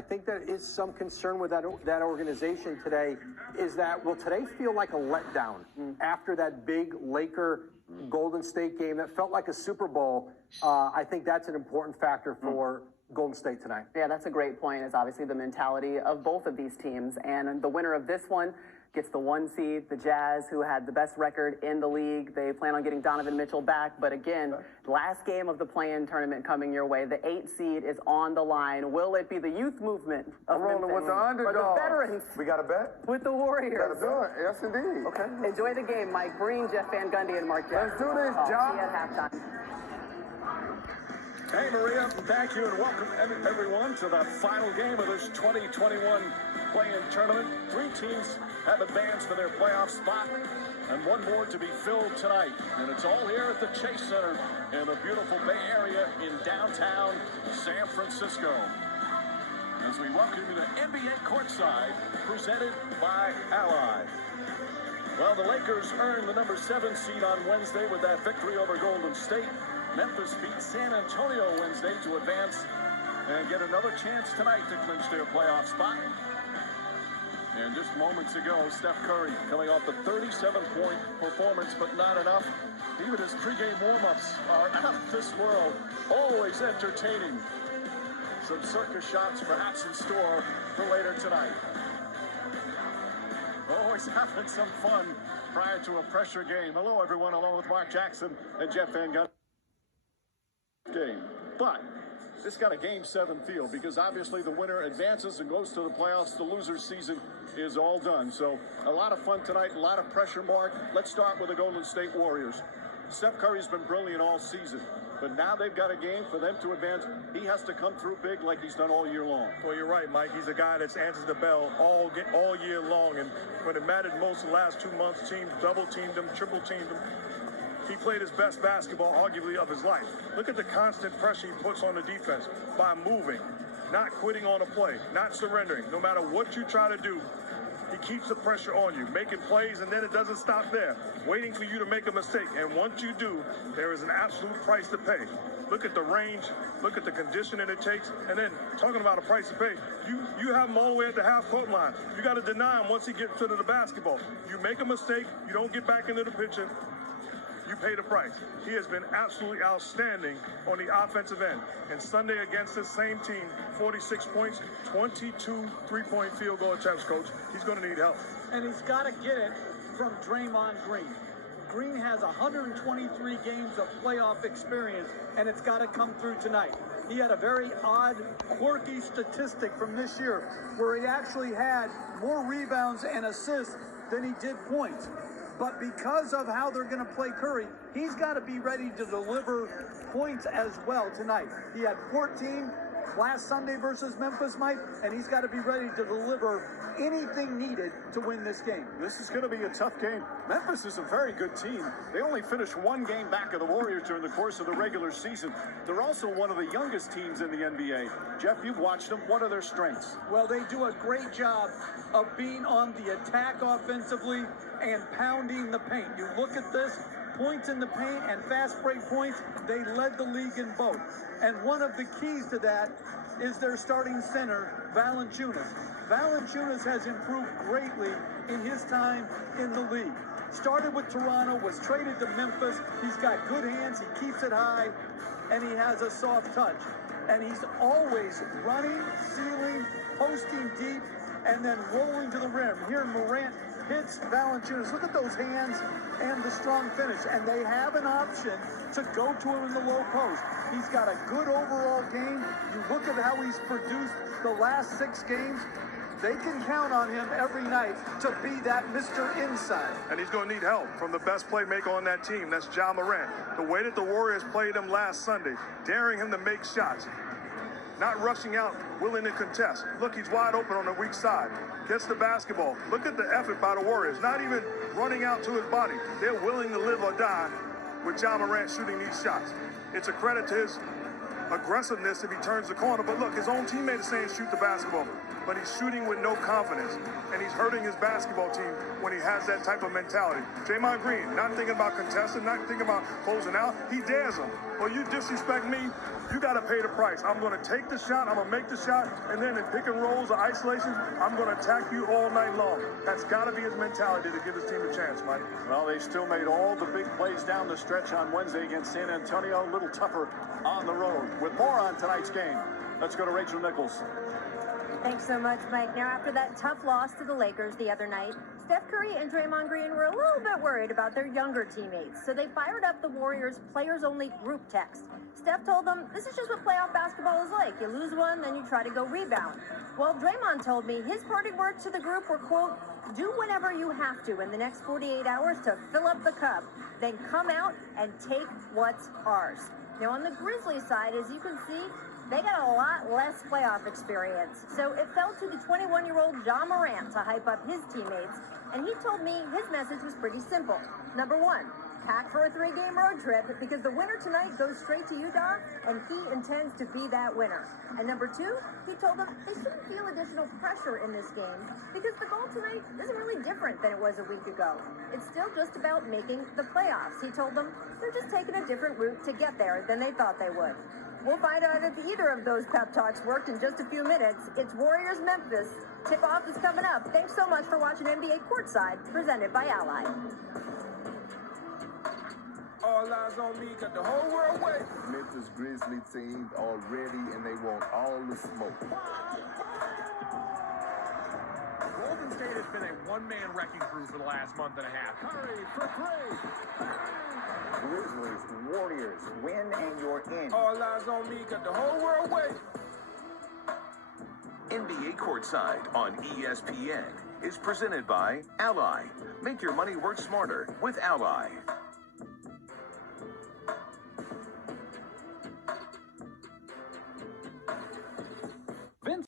I think there is some concern with that organization today. Is that will today feel like a letdown after that big Laker Golden State game that felt like a Super Bowl? I think that's an important factor for Golden State tonight. Yeah, that's a great point. Is obviously the mentality of both of these teams, and the winner of this one gets the 1 seed, the Jazz, who had the best record in the league. They plan on getting Donovan Mitchell back, but again, last game of the play-in tournament coming your way. The 8 seed is on the line. Will it be the youth movement of rolling with the underdog, or the veterans? We got a bet With the Warriors. Got a bet. Yes, indeed. Okay. Enjoy the game, Mike Breen, Jeff Van Gundy, and Mark Jackson. Let's do this, See John. you at halftime. Hey, Maria, thank you, and welcome everyone to the final game of this 2021 play-in tournament. 3 teams have advanced for their playoff spot, and 1 more to be filled tonight. And it's all here at the Chase Center in the beautiful Bay Area in downtown San Francisco. As we welcome you to NBA Courtside, presented by Ally. Well, the Lakers earned the number 7 seed on Wednesday with that victory over Golden State. Memphis beat San Antonio Wednesday to advance and get another chance tonight to clinch their playoff spot. And just moments ago, Steph Curry coming off the 37-point performance, but not enough. Even his pregame warm-ups are out of this world. Always entertaining. Some circus shots perhaps in store for later tonight. Always having some fun prior to a pressure game. Hello, everyone, along with Mark Jackson and Jeff Van Gundy. Game. But this got a Game 7 feel because obviously the winner advances and goes to the playoffs. The loser's season is all done. So a lot of fun tonight, a lot of pressure, Mark. Let's start with the Golden State Warriors. Steph Curry's been brilliant all season, but now they've got a game for them to advance. He has to come through big like he's done all year long. Well, you're right, Mike. He's a guy that's answered the bell all year long, and when it mattered most the last 2 months, teams double-teamed him, triple-teamed him. He played his best basketball, arguably, of his life. Look at the constant pressure he puts on the defense by moving, not quitting on a play, not surrendering. No matter what you try to do, he keeps the pressure on you, making plays, and then it doesn't stop there, waiting for you to make a mistake. And once you do, there is an absolute price to pay. Look at the range, look at the conditioning it takes, and then talking about a price to pay, you have him all the way at the half-court line. You got to deny him once he gets to the basketball. You make a mistake, you don't get back into the picture, you pay the price. He has been absolutely outstanding on the offensive end. And Sunday against this same team, 46 points, 22 three-point field goal attempts, Coach. He's going to need help. And he's got to get it from Draymond Green. Green has 123 games of playoff experience, and it's got to come through tonight. He had a very odd, quirky statistic from this year where he actually had more rebounds and assists than he did points. But because of how they're going to play Curry, he's got to be ready to deliver points as well tonight. He had 14 last Sunday versus Memphis, Mike, and he's got to be ready to deliver anything needed to win this game. This is going to be a tough game. Memphis is a very good team. They only finished 1 game back of the Warriors during the course of the regular season. They're also one of the youngest teams in the NBA. Jeff, you've watched them. What are their strengths? Well, they do a great job of being on the attack offensively and pounding the paint. You look at this, points in the paint and fast break points, they led the league in both. And one of the keys to that is their starting center, Valanciunas. Valanciunas has improved greatly in his time in the league. Started with Toronto, was traded to Memphis. He's got good hands, he keeps it high, and he has a soft touch. And he's always running, sealing, posting deep, and then rolling to the rim. Here, Morant hits Valanciunas. Look at those hands and the strong finish. And they have an option to go to him in the low post. He's got a good overall game. You look at how he's produced the last 6 games. They can count on him every night to be that Mr. Inside. And he's going to need help from the best playmaker on that team. That's Ja Morant. The way that the Warriors played him last Sunday, daring him to make shots, not rushing out, willing to contest. Look, he's wide open on the weak side. Gets the basketball. Look at the effort by the Warriors. Not even running out to his body. They're willing to live or die with Ja Morant shooting these shots. It's a credit to his aggressiveness if he turns the corner. But look, his own teammate is saying shoot the basketball. But he's shooting with no confidence. And he's hurting his basketball team when he has that type of mentality. Draymond Green, not thinking about contesting, not thinking about closing out. He dares him. Well, you disrespect me, you got to pay the price. I'm going to take the shot, I'm going to make the shot, and then in pick and rolls or isolation, I'm going to attack you all night long. That's got to be his mentality to give his team a chance, Mike. Well, they still made all the big plays down the stretch on Wednesday against San Antonio. A little tougher on the road. With more on tonight's game, let's go to Rachel Nichols. Thanks so much, Mike. Now, after that tough loss to the Lakers the other night, Steph Curry and Draymond Green were a little bit worried about their younger teammates, so they fired up the Warriors' players-only group text. Steph told them, this is just what playoff basketball is like. You lose one, then you try to go rebound. Well, Draymond told me his parting words to the group were, quote, do whatever you have to in the next 48 hours to fill up the cup, then come out and take what's ours. Now, on the Grizzlies side, as you can see, they got a lot less playoff experience. So it fell to the 21-year-old Ja Morant to hype up his teammates. And he told me his message was pretty simple. Number one, pack for a 3-game road trip because the winner tonight goes straight to Utah, and he intends to be that winner. And number two, he told them they shouldn't feel additional pressure in this game because the goal tonight isn't really different than it was a week ago. It's still just about making the playoffs. He told them they're just taking a different route to get there than they thought they would. We'll find out if either of those pep talks worked in just a few minutes. It's Warriors-Memphis. Tip-off is coming up. Thanks so much for watching NBA Courtside, presented by Ally. All eyes on me, got the whole world waiting. Memphis Grizzlies team are ready, and they want all the smoke. Golden State has been a one-man wrecking crew for the last month and a half. Curry for three. Grizzlies, Warriors, win and you're in. All eyes on me, got the whole world waiting. NBA Courtside on ESPN is presented by Ally. Make your money work smarter with Ally.